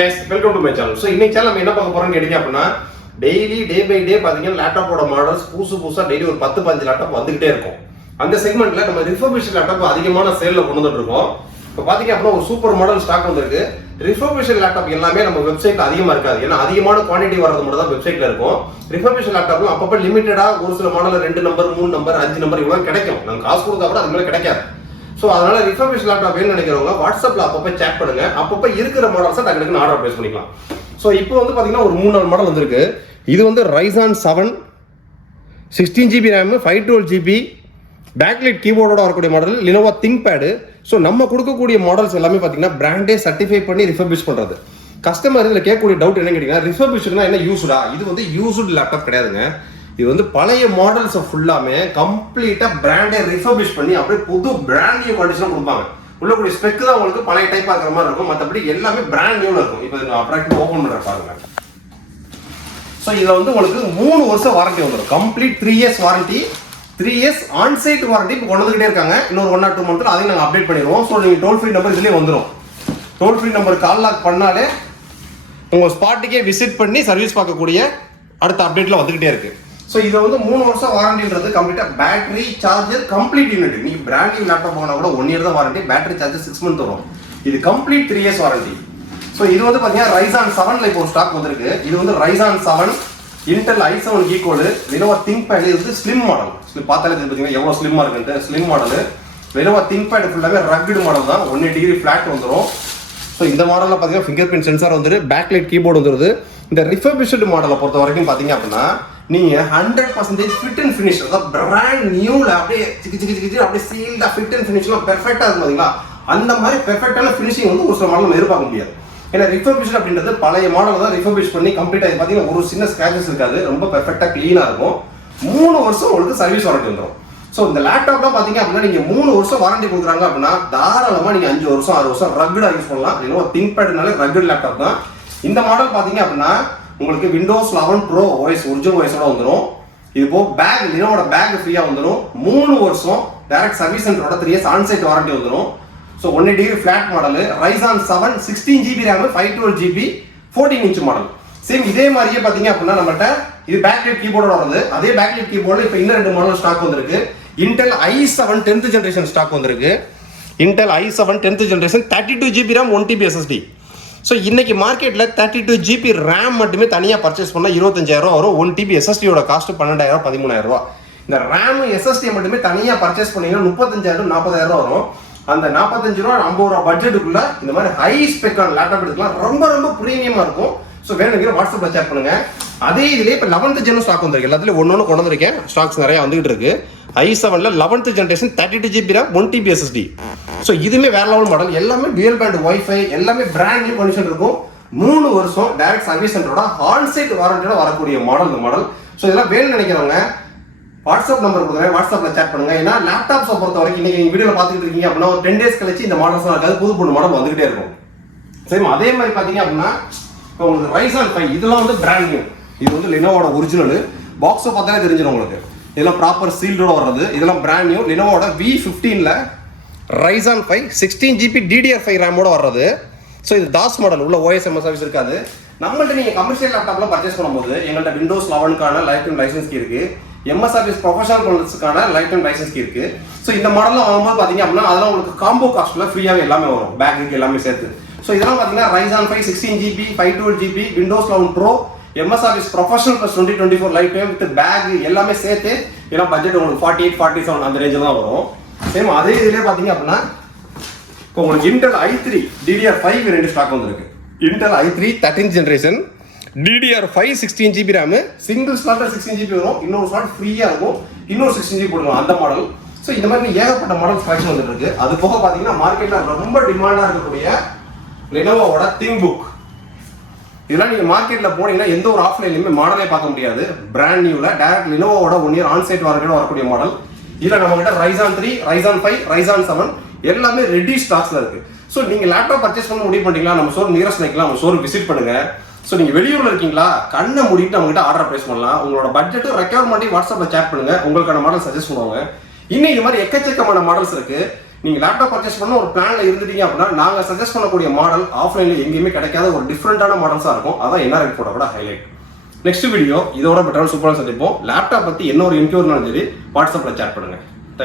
Welcome to my channel. So இன்னைக்கு channel நம்ம என்ன பார்க்க போறோம்னு கேட்டீங்க அப்படின்னா டெய்லி டே பை டே பார்த்தீங்கன்னா லேப்டாப்போட மாடல்ஸ் புதுசா டெய்லி ஒரு 10-15 லேப்டாப் வந்துகிட்டே இருக்கும். அந்த செக்மெண்ட்ல நம்ம ரிஃபர்பிஷ்ட் லேப்டாப் அதிகமான சேல்ல கொண்டு வந்துட்டு இருக்கோம். இப்போ பாத்தீங்க அப்படின்னா ஒரு சூப்பர் மாடல் ஸ்டாக் வந்திருக்கு. ரிஃபர்பிஷ்ட் லேப்டாப் எல்லாமே நம்ம வெப்சைட்ல அதிகமா இருக்காது, ஏன்னா அதிகமான குவான்டிட்டி வரது மட்டும் தான் வெப்சைட்ல இருக்கும். ரிஃபர்பிஷ்ட் லேப்டாப்ல அப்பப்போ லிமிட்டடா ஒரு சில மாடல் 2 நம்பர் 3 நம்பர் 5 நம்பர் இவ்வளவு கிடைக்கும். நம்ம காசு கொடுத்தா கூட அது மாதிரி கிடைக்காது. ஸோ அதனால ரிஃபர்பிஷ்ட் லேப்டாப் வேணும்னு நினைக்கிறவங்க வாட்ஸ்அப்ல அப்பப்போ சேட் பண்ணுங்க. அப்பப்போ இருக்கிற மாடல்ஸை டக்குனு ஆர்டர் பிளேஸ் பண்ணிக்கலாம். ஸோ இப்போ வந்து பார்த்தீங்கன்னா ஒரு 3-4 மாடல் வந்திருக்கு. இது வந்து Ryzen 7 16GB RAM 512GB backlight கீபோர்டோட வரக்கூடிய மாடல் Lenovo ThinkPad. ஸோ நம்ம கொடுக்கக்கூடிய மாடல்ஸ் எல்லாமே பார்த்தீங்கன்னா பிராண்டே சர்டிஃபை பண்ணி ரிஃபர்பிஷ் பண்ணுறது. கஸ்டமர் இதில் கேட்கக்கூடிய டவுட் என்ன கேட்டீங்கன்னா, ரிஃபர்பிஷ்னா என்ன யூஸ்டா? இது வந்து யூஸ்டு லேப்டாப் கிடையாதுங்க. இது வந்து பழைய மாடல்ஸ் ஃபுல்லாமே கம்ப்ளீட்டா பிராண்டே ரிஃபர்பிஷ் பண்ணி அப்படியே புது பிராண்ட் நியூ கண்டிஷன் கொடுப்பாங்க. உள்ள கூடிய ஸ்பெக் தான் உங்களுக்கு பழைய டைப் ஆகிற மாதிரி இருக்கும், மற்றபடி எல்லாமே பிராண்ட் நியூல இருக்கும். இப்போ நான் ப்ராக்டிக் ஓப்பன் பண்ணுறேன் பாருங்க. ஸோ இதில் வந்து உங்களுக்கு 3 வருஷம் வாரண்டி வந்துடும். Complete 3 years warranty, 3 years onsite warranty இப்போ கொண்டு வந்துகிட்டே இருக்காங்க. இன்னொரு 1 or 2 மந்த்ல அதையும் நாங்கள் அப்டேட் பண்ணிடுவோம். ஸோ நீங்கள் டோல் ஃப்ரீ நம்பர் இதுலேயே வந்துடும். Toll free number call log பண்ணாலே உங்கள் ஸ்பாட்டுக்கே விசிட் பண்ணி சர்வீஸ் பார்க்கக்கூடிய அடுத்த அப்டேட்ல வந்துகிட்டே இருக்கு. ஸோ இதை வந்து 3 வருஷம் வாரண்டின்றது கம்ப்ளீட்டாக பேட்டரி சார்ஜர் கம்ப்ளீட் யூனிட். நீங்கள் பிராண்ட் நியூ லேப்டாப் வாங்கினா கூட 1 year தான் வாரண்டி, பேட்டரி சார்ஜர் 6 months வரும். இது கம்ப்ளீட் 3 years வாரண்டி. ஸோ இது வந்து பார்த்தீங்கன்னா Ryzen 7ல இப்போ ஒரு ஸ்டாக் வந்திருக்கு. இது வந்து Ryzen 7 Intel i7 equal Lenovo ThinkPad. இது வந்து ஸ்லிம் மாடல். பார்த்தாலே பார்த்தீங்கன்னா எவ்வளோ ஸ்லிம்மாக இருக்குன்ட்டு ஸ்லிம் மாடல். Lenovo ThinkPad ஃபுல்லாகவே ரக்டு மாடல் தான். 180 ஃபிளாட் வந்துடும். ஸோ இந்த மாடலில் பார்த்தீங்கன்னா ஃபிங்கர் பிரிண்ட் சென்சார் வந்துரு, பேக்லைட் கீபோர்டு வந்துருது. இந்த ரிஃபர்பிஷ்டு மாடலை பொறுத்த வரைக்கும் பார்த்தீங்க அப்படின்னா நீங்கள் 100% ஃபிட் அண்ட் ஃபினிஷ், அதாவது பிராண்ட் நியூவில் அப்படியே சிக்கி அப்படியே சீல்டா ஃபிட் அண்ட் ஃபினிஷ்லாம் பெர்ஃபெக்டாக இருக்கும் பார்த்தீங்களா? அந்த மாதிரி பெர்ஃபெக்டான ஃபினிஷிங் வந்து ஒரு சில மாடல் நம்ம எதிர்பார்க்க முடியாது. ஏன்னா ரிஃபர்பிஷ்டு அப்படின்றது பழைய மாடல் தான் ரிஃபர்பிஷ் பண்ணி கம்ப்ளீட்டாக பார்த்தீங்கன்னா ஒரு சின்ன ஸ்க்ராச்சஸ் இருக்காது, ரொம்ப பெர்ஃபெக்டாக க்ளீனாக இருக்கும். 3 வருஷம் உங்களுக்கு சர்வீஸ் வாரண்டி வந்துடும். ஸோ இந்த லேப்டாப்லாம் பார்த்தீங்க அப்படின்னா நீங்கள் 3 வருஷம் வாரண்டி கொடுக்குறாங்க அப்படின்னா தாராளமாக நீங்கள் 5 வருஷம் 6 வருஷம் ரக்குடாக யூஸ் பண்ணலாம். Lenovo ThinkPadனாலே ரக்குட் லேப்டாப் தான். இந்த மாடல் பார்த்தீங்க அப்படின்னா உங்களுக்கு Windows 11 Pro OS ஒரிஜினல் OS-ஓட வந்துடும். இது போக பேக் Lenovoட பேக் ஃப்ரீயாக வந்துடும். 3 வருஷம் டைரக்ட் சர்வீஸ் சென்டரோட 3 years ஆன்சைட் வாரண்டி வந்துடும். So 180 flat model Ryzen 7 16GB RAM 512GB 14 inch model. Same இதே மாதிரியே பார்த்தீங்க அப்படின்னா நம்மகிட்ட இது பேக்லைட் கீபோர்டோட வருது. அதே பேக்லைட் கீபோர்டில் இப்போ இன்னும் 2 மாடல் ஸ்டாக் வந்திருக்கு. Intel i7 10th generation stock வந்திருக்கு. Intel i7 10th generation 32GB RAM 1TB SSD. So இன்னைக்கு மார்க்கெட்டில் 32GB RAM மட்டுமே தனியாக பர்ச்சேஸ் பண்ணால் 25,000 வரும். 1TB SSDயோட cost 12,000 13,000. இந்த RAM SSD மட்டுமே தனியாக பர்ச்சேஸ் பண்ணீங்கன்னா 35,000 40,000 வரும். அந்த 45 ரூபா 50 ரூபா பட்ஜெட்டுக்குள்ள இந்த மாதிரி ஹை ஸ்பெக்கான லேப்டாப் எடுக்கலாம். ரொம்ப ரொம்ப ப்ரீமியமாக இருக்கும். ஸோ வேணுங்கிற வாட்ஸ்அப்பில் சேட் பண்ணுங்க. அதே இதுலேயே இப்போ 11th gen ஸ்டாக் வந்திருக்கு. எல்லாத்துலேயும் ஒன்று கொண்டு வந்திருக்கேன். ஸ்டாக்ஸ் நிறையா வந்துகிட்டு இருக்கு. i7ல 11th generation 32GB RAM 1TB SSD. So இதுவுமே வேற லெவல் மாடல். எல்லாமே டுயல் பேண்ட் வைஃபை, எல்லாமே பிராண்ட் நியூ கண்டிஷன் இருக்கும். 3 வருஷம் டைரக்ட் சர்வீஸ் சென்டரோட ஆன்சைட் வாரண்டியோட வரக்கூடிய மாடல் இந்த மாடல். ஸோ இதெல்லாம் வேணும்னு நினைக்கிறவங்க வாட்ஸ்அப் நம்பர் கொடுக்குறேன், வாட்ஸ்அப்பில் சேட் பண்ணுங்க. ஏன்னா லேப்டாப்ஸை பொறுத்த வரைக்கும் இன்னைக்கு நீங்கள் வீடியோவில் பார்த்துட்டு இருக்கீங்க அப்படின்னா ஒரு 10 days கழிச்சு இந்த மாடல்ஸ்லாம் இருக்காது, புது மாடல் வந்துகிட்டே இருக்கும். சரி, அதே மாதிரி பார்த்தீங்க அப்படின்னா இப்போ உங்களுக்கு Ryzen 5 இதெல்லாம் வந்து பிராண்ட் நியூ. இது வந்து Lenovoட ஒரிஜினல். பாக்ஸை பார்த்தாலே தெரிஞ்சிடும் உங்களுக்கு. இதெல்லாம் ப்ராப்பர் சீல்டோட வர்றது. இதெல்லாம் பிராண்ட் நியூ. Lenovoட V15ல Ryzen 5 16GB DDR5 RAM-ஓட வர்றது. ஸோ இது DOS மாடல், உள்ள OSMS சர்வீஸ் இருக்காது. நம்மள்ட்ட நீங்கள் கமர்ஷியல் லேப்டாப்லாம் பர்ச்சேஸ் பண்ணும்போது எங்கள்கிட்ட Windows 11க்கான லைஃப் டைம் லைசன்ஸ் இருக்கு, MS Office ப்ரொஃபஷனல் ப்ராடக்ட்ஸ்க்கான லைஃப் டைம் லைசன்ஸ் இருக்கு. ஸோ இந்த மாடல்லாம் வாங்கும்போது பார்த்தீங்க அப்படின்னா அதெல்லாம் உங்களுக்கு காம்போ காஸ்ட்ல ஃப்ரீயாகவே எல்லாமே வரும், பேக்குக்கு எல்லாமே சேர்த்து. ஸோ இதெல்லாம் பார்த்தீங்கன்னா Ryzen 5 16GB 512GB Windows 11 Pro MS Office professional + 2024 lifetime with pack எல்லாமே சேர்த்து எல்லாம் பட்ஜெட் உங்களுக்கு 48 47 அந்த ரேஞ்சில் தான் வரும். சேம் அதே இதுலேயே பார்த்தீங்க அப்படின்னா இப்போ உங்களுக்கு Intel i3 DDR5 2 ஸ்டாக் வந்திருக்கு. Intel i3 13th generation DDR5 16GB RAM single slot 16GB வரும். இன்னொரு ஸ்லாட் ஃப்ரீயாக இருக்கும், இன்னொரு 16GB போடுவோம் அந்த மாடல். ஸோ இந்த மாதிரி ஏகப்பட்ட மாடல் கலெக்ஷன் வந்துட்டு இருக்கு. அது போக பார்த்தீங்கன்னா மார்க்கெட்டில் ரொம்ப டிமாண்டாக இருக்கக்கூடிய Lenovoவோட ThinkBook. இதெல்லாம் நீங்கள் மார்க்கெட்டில் போனீங்கன்னா எந்த ஒரு ஆஃப்லைன்லையுமே மாடலே பார்க்க முடியாது. பிராண்ட் நியூவில் டேரக்ட் Lenovoவோட 1 year ஆன்சைட் வாரண்டியோட வரக்கூடிய மாடல். இதில் நம்மகிட்ட Ryzen 3 Ryzen 5 Ryzen 7 எல்லாமே ரெடி ஸ்டாக்ஸில் இருக்குது. ஸோ நீங்கள் லேப்டாப் பர்ச்சேஸ் பண்ண முடிவு பண்ணிட்டீங்களா, நம்ம ஸ்டோர் நியரஸ்ட் நினைக்கலாம், நம்ம ஸ்டோர் விசிட் பண்ணுங்க. ஸோ நீங்கள் வெளியூரில் இருக்கீங்களா, கண்ணை மூடிட்டு நம்மகிட்ட ஆர்டர் ப்ளேஸ் பண்ணலாம். உங்களோட பட்ஜெட்டும் ரெக்யர்மெண்ட்டையும் வாட்ஸ்அப்பில் சேட் பண்ணுங்க, உங்களுக்கான மாடல் சஜஸ்ட் பண்ணுவாங்க. இன்னும் இது மாதிரி எக்கச்சக்கமான மாடல்ஸ் இருக்குது. நீங்க லேப்டாப் பர்ச்சேஸ் பண்ண ஒரு பிளான்ல இருந்துட்டீங்க அப்படின்னா நாங்க சஜஸ்ட் பண்ணக்கூடிய மாடல் ஆஃப்லைன்ல எங்கேயுமே கிடைக்காத ஒரு டிஃப்ரெண்டான மாடல்ஸா இருக்கும். அதான் என்ன ரிப்போர்ட்டோட ஹைலைட். நெக்ஸ்ட் வீடியோ இதோட பெட்டரான சூப்பராக சந்திப்போம். லேப்டாப் பத்தி என்ன ஒரு என்கொயரினாலும் சரி வாட்ஸ்அப்ல சேட் பண்ணுங்க.